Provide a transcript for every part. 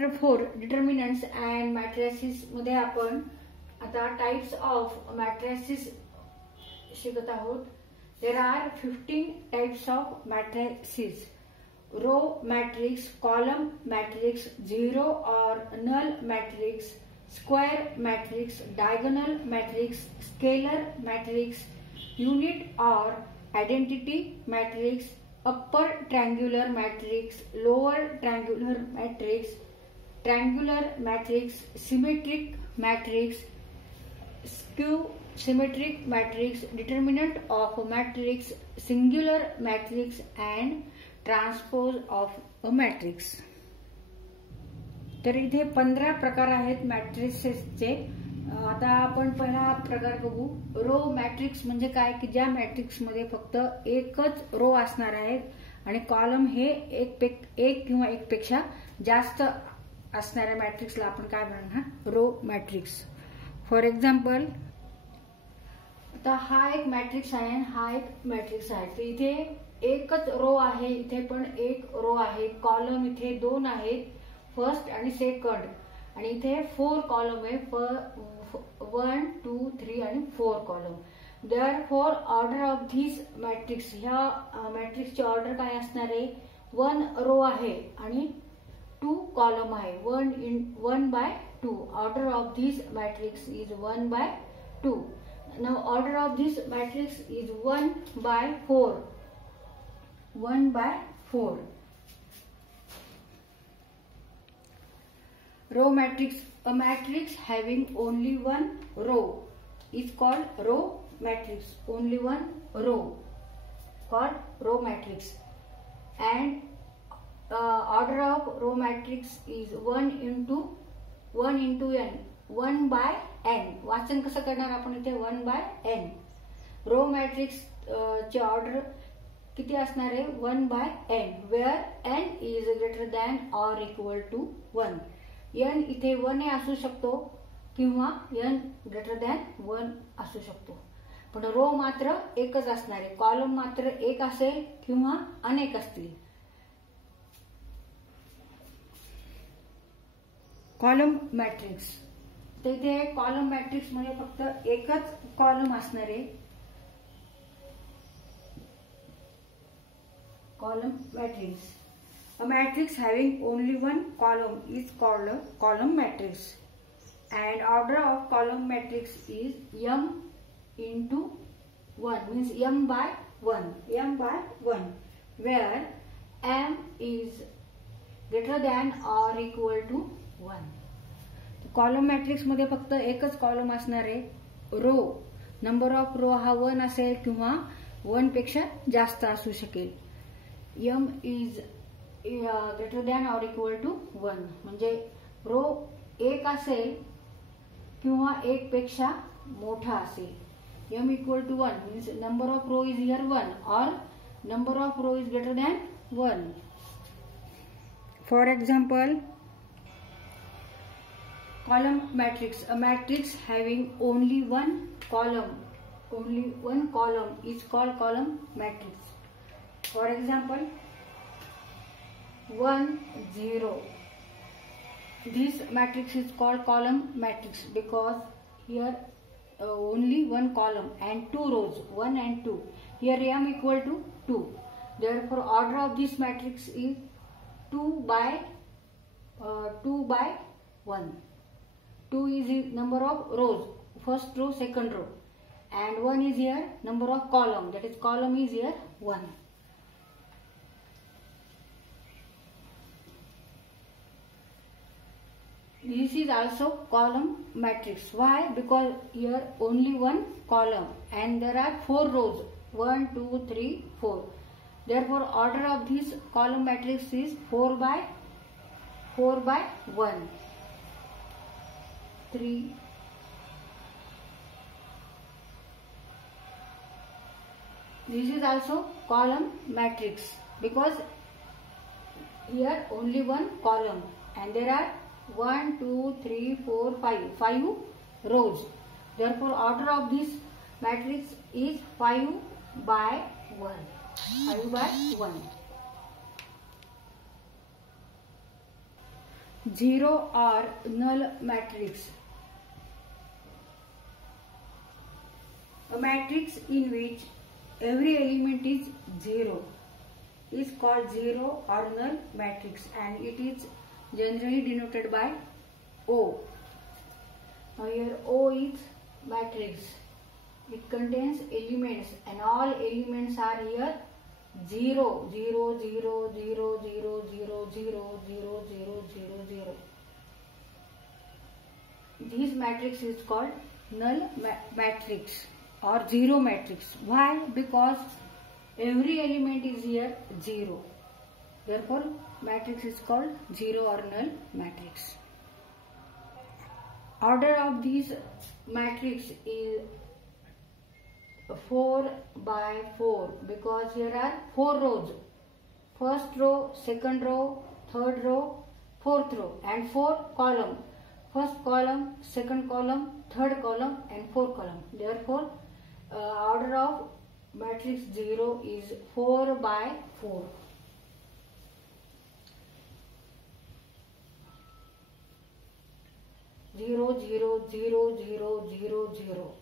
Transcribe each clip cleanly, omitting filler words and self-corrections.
चॅप्टर 4 determinants and matrices मध्ये आपण आता टाइप्स ऑफ मॅट्रिसेस शिकत आहोत. There are 15 types of matrices. Row matrix, column matrix, zero or null matrix, square matrix, diagonal matrix, scalar matrix, unit or identity matrix, upper triangular matrix, lower triangular matrix, triangular matrix, symmetric matrix, skew symmetric matrix, determinant of a matrix, singular matrix and transpose of a matrix. तर इथे 15 प्रकार आहेत मॅट्रिसेसचे. आता आपण पहिला प्रकार बघू. रो मॅट्रिक्स म्हणजे काय की ज्या मॅट्रिक्स मध्ये फक्त एकच रो असणार आहेत आणि कॉलम हे एक किंवा एक पेक्षा जास्त असणाऱ्या मॅट्रिक्सला आपण काय म्हणणार, रो मॅट्रिक्स. फॉर एक्झाम्पल, आता हा एक मॅट्रिक्स आहे आणि हा एक मॅट्रिक्स आहे. तर इथे एकच रो आहे, इथे पण एक रो आहे. कॉलम इथे 2 आहेत, फर्स्ट आणि सेकंड, आणि इथे 4 कॉलम आहे, 1, 2, 3 आणि 4 column. Therefore order of this matrix, ह्या मॅट्रिक्सची ऑर्डर काय असणार आहे, 1 रो आहे आणि 2 कॉलम आहे. 1/2. Order of this matrix is 1/2. Now order of this matrix is 1/4. 1/4. Row matrix. A matrix having only one row is called row matrix. Only one row called row matrix. And order of row matrix is 1 into n. 1/n. वाचन कसं करणार आपण इथे 1/n. रो मॅट्रिक्स ची ऑर्डर किती असणार आहे, 1/n, where n is greater than or equal to 1. n इथे 1 असू शकतो किंवा n ग्रेटर दॅन 1 असू शकतो, पण रो मात्र एकच असणार आहे. कॉलम मात्र एक असेल किंवा अनेक असतील. Column matrix. तर इथे कॉलम मॅट्रिक्स मध्ये फक्त एकच कॉलम असणार आहे. Column matrix. A matrix having only one column is called a column matrix, and order of column matrix is m into 1, means m/1, where m is greater than or equal to 1. Column matrix मध्ये फक्त एकच कॉलम असणार आहे. रो number of रो हा 1 असेल किंवा 1 पेक्षा जास्त असू शकेल. m is greater than or equal to 1 म्हणजे रो एक असेल किंवा 1 पेक्षा मोठा असेल. m equal to 1 means number of row is here 1 और number of row is greater than 1. For example, column matrix. A matrix having only one column is called column matrix. For example, 1, 0. This matrix is called column matrix because here only one column and 2 rows, 1 and 2. Here m equal to 2. Therefore, order of this matrix is 2/1. 2 is the number of rows, first row, second row, and 1 is here number of column. That is, column is here 1. This is also column matrix. Why? Because here only one column and there are 4 rows, 1, 2, 3, 4. Therefore, order of this column matrix is 4/1. 3. This is also column matrix because here only one column and there are 1, 2, 3, 4, 5 rows. Therefore, order of this matrix is 5/1. 5/1. zero or null matrix. A matrix in which every element is zero is called zero or null matrix, and it is generally denoted by O. Now here O is matrix. It contains elements, and all elements are here 0, 0, 0, 0, 0, 0, 0, 0, 0, 0, 0. This matrix is called null matrix or zero matrix. Why? Because every element is here 0. Therefore, matrix is called zero or null matrix. Order of these matrix is 4 by 4 because here are 4 rows. First row, second row, third row, fourth row, and 4 columns. First column, second column, third column, and fourth column. Therefore, order of matrix 0 is 4 by 4. Zero, zero, zero, zero, zero, zero.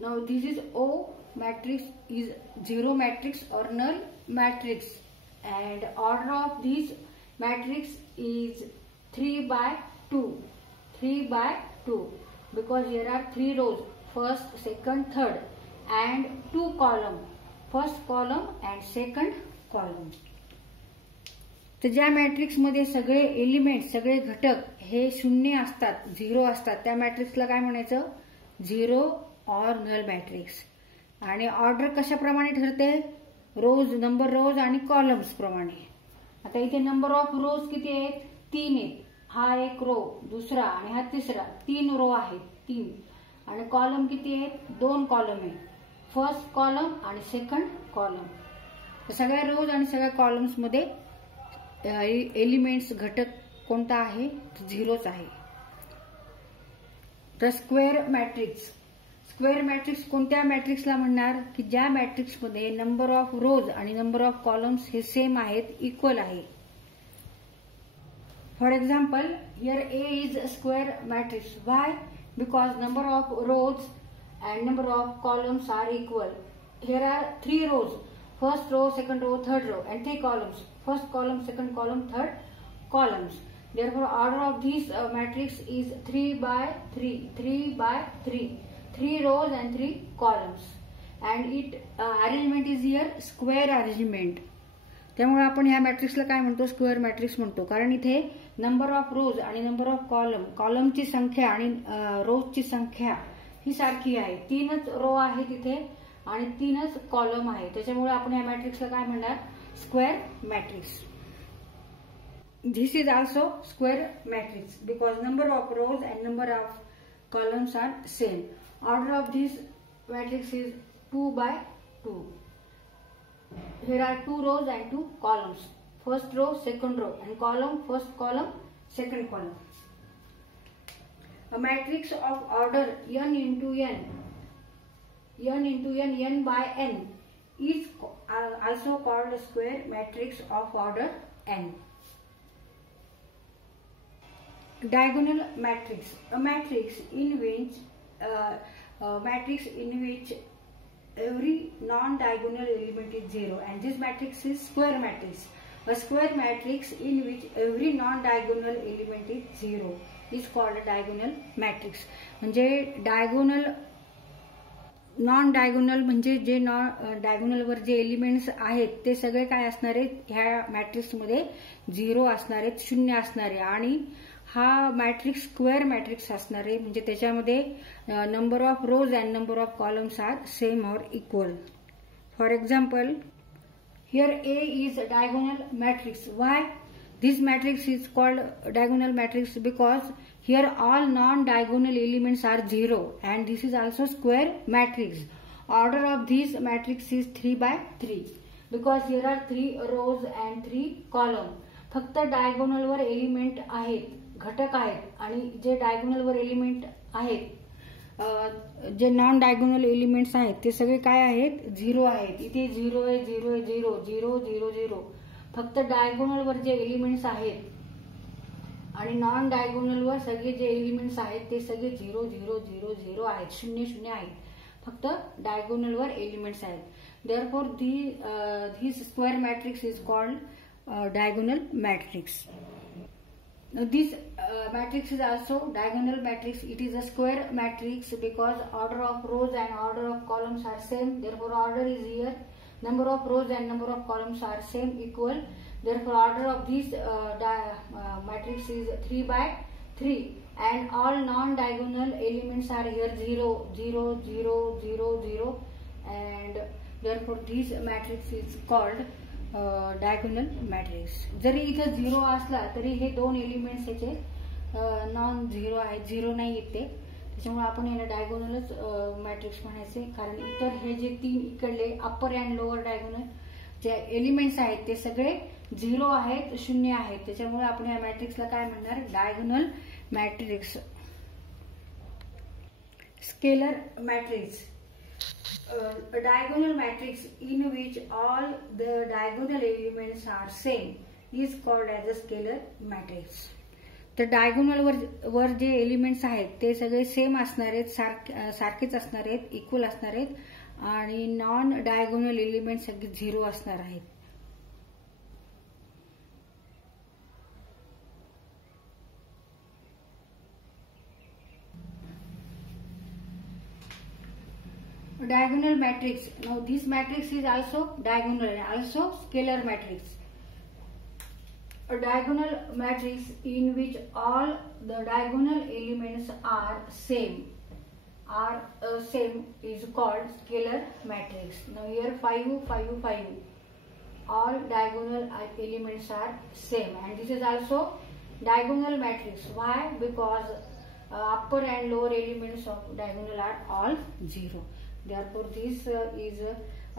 Now this is O matrix is zero matrix or null matrix, and order of this matrix is 3 by 2. 3 by 2 because here are 3 rows, first, second, third, and 2 columns, first column and second column. तर ज्या मॅट्रिक्स मध्ये सगळे एलिमेंट, सगळे घटक हे शून्य असतात, 0 असतात, त्या मॅट्रिक्सला काय म्हणायचं? Zero or null matrix. आणि ऑर्डर कशाप्रमाणे ठरते? रोज, नंबर रोज आणि कॉलम्स प्रमाणे. आता इथे नंबर ऑफ रोज किती आहेत? 3 आहेत. हा एक रो, दुसरा आणि हा तिसरा, 3 रो आहेत, 3. आणि कॉलम किती आहेत? 2 कॉलम आहेत, फर्स्ट कॉलम आणि सेकंड कॉलम. सगळ्या रोज आणि सगळ्या कॉलम्स मध्ये एलिमेंट्स घटक कोणता आहे? झिरोच आहे. तर स्क्वेअर मॅट्रिक्स. स्क्वेअर मॅट्रिक्स कोणत्या मॅट्रिक्सला म्हणणार? की ज्या मॅट्रिक्स मध्ये नंबर ऑफ रोज आणि नंबर ऑफ कॉलम्स हे सेम आहेत, इक्वल आहे. For example, here A is a square matrix. Why? Because number of rows and number of columns are equal. Here are 3 rows, first row, second row, third row, and 3 columns, first column, second column, third columns. Therefore, order of this matrix is 3 by 3, 3 by 3, 3 rows and 3 columns, and it arrangement is here square arrangement. त्यामुळे आपण ह्या मॅट्रिक्सला काय म्हणतो? Square matrix म्हणतो. कारण इथे number of rows आणि नंबर ऑफ कॉलम, कॉलमची संख्या आणि रोजची संख्या ही सारखी आहे. 3च रो आहेत इथे आणि 3च कॉलम आहे. त्याच्यामुळे आपण ह्या मॅट्रिक्सला काय म्हणणार? Square matrix. This is also square matrix because number of rows and number of columns are same. Order of this matrix is 2 by 2. Here are 2 rows and 2 columns. First row, second row, and column, first column, second column. A matrix of order n into n, n by n is also called a square matrix of order n. Diagonal matrix. A matrix in which every non-diagonal element is 0, and this matrix is square matrix. A square matrix in which every non-diagonal element is 0 is called a diagonal matrix. म्हणजे diagonal, non diagonal म्हणजे जे डायगोनल वर जे elements आहेत ते सगळे काय असणार आहेत? ह्या मॅट्रिक्स मध्ये 0 असणार आहेत, 0 असणार आहे. आणि हा मॅट्रिक्स स्क्वेअर मॅट्रिक्स असणार आहे, म्हणजे त्याच्यामध्ये number of rows and number of columns are same or equal. For example, here A is a diagonal matrix. Why? This matrix is called diagonal matrix because here all non-diagonal elements are 0, and this is also square matrix. Order of this matrix is 3 by 3 because here are 3 rows and 3 columns. फक्त डायगोनल वर एलिमेंट आहेत, घटक आहेत, आणि जे डायगोनल वर एलिमेंट आहेत, जे non diagonal elements आहेत ते सगळे काय आहेत? 0 आहेत. इथे 0 आहे, 0 आहे, 0, 0, 0, 0. फक्त डायगोनल वर जे एलिमेंट्स आहेत आणि नॉन डायगोनल वर सगळे जे एलिमेंट्स आहेत ते सगळे 0 0 0 0 आहेत, 0 0 आहेत. फक्त डायगोनल वर एलिमेंट्स आहेत. Therefore this square matrix is called diagonal matrix. This matrix is also diagonal matrix. It is a square matrix because order of rows and order of columns are same. Therefore, order is here. Number of rows and number of columns are same, equal. Therefore, order of this matrix is 3 by 3, and all non-diagonal elements are here 0 0 0 0 0, and therefore this matrix is called diagonal matrix. जरी इथं 0 असला तरी हे दोन एलिमेंट्स याचे नॉन 0 आहेत, 0 नाही येते, त्याच्यामुळे आपण याला डायगोनलच मॅट्रिक्स म्हणायचे. कारण इतर हे जे तीन इकडले अप्पर अँड लोअर डायगोनल जे एलिमेंट्स आहेत ते सगळे 0 आहेत, 0 आहेत, त्याच्यामुळे आपण या मॅट्रिक्सला काय म्हणणार, diagonal matrix. Scalar matrix. A diagonal matrix in which all the diagonal elements are same is called as a scalar matrix. तर डायगोनल वर जे एलिमेंट्स आहेत ते सगळे सेम असणार आहेत, सारखेच असणार आहेत, इक्वल असणार आहेत, आणि नॉन डायगोनल एलिमेंट सगळे 0 असणार आहेत. Diagonal matrix. Now this matrix is also diagonal and also scalar matrix. A diagonal matrix in which all the diagonal elements are same is called scalar matrix. Now here 5 5 5, all diagonal elements are same, and this is also diagonal matrix. Why? Because upper and lower elements of diagonal are all 0. Therefore, this is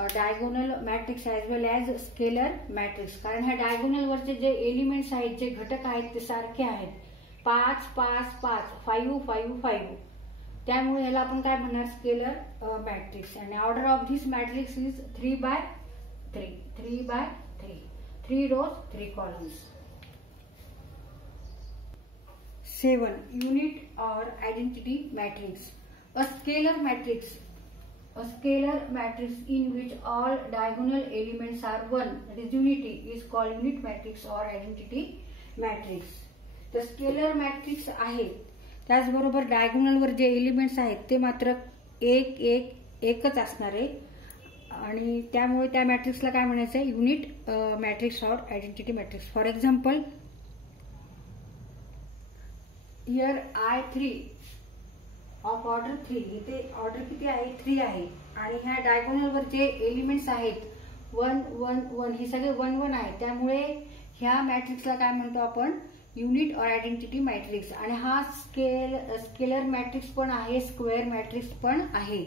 a diagonal matrix as well as scalar matrix. कारण ह्या डायगोनल वरचे जे elements आहेत, जे घटक आहेत ते सारखे आहेत, 5 5 5 5 5 5, त्यामुळे ह्याला आपण काय म्हणणार, स्केलर मॅट्रिक्स. आणि order of this matrix is 3 by 3, 3 by 3, 3 rows 3 columns. 7. Unit or identity matrix. A scalar matrix. A scalar matrix in which all diagonal elements are 1, that is unity, is called unit matrix or identity matrix. तर scalar matrix आहे, त्याचबरोबर डायगोनल वर जे elements आहेत ते मात्र एकच असणार आहे, आणि त्यामुळे त्या मॅट्रिक्सला काय म्हणायचं, युनिट मॅट्रिक्स और identity matrix. For example, here I3 of order 3, इथे ऑर्डर किती आहे, 3 आहे, आणि ह्या डायगोनल वर जे एलिमेंट्स आहेत 1 1 1, हे सगळे 1 1 आहेत, त्यामुळे ह्या मॅट्रिक्सला काय म्हणतो आपण, युनिट और आयडेंटिटी मॅट्रिक्स. आणि हा स्केलर मॅट्रिक्स पण आहे, स्क्वेअर मॅट्रिक्स पण आहे.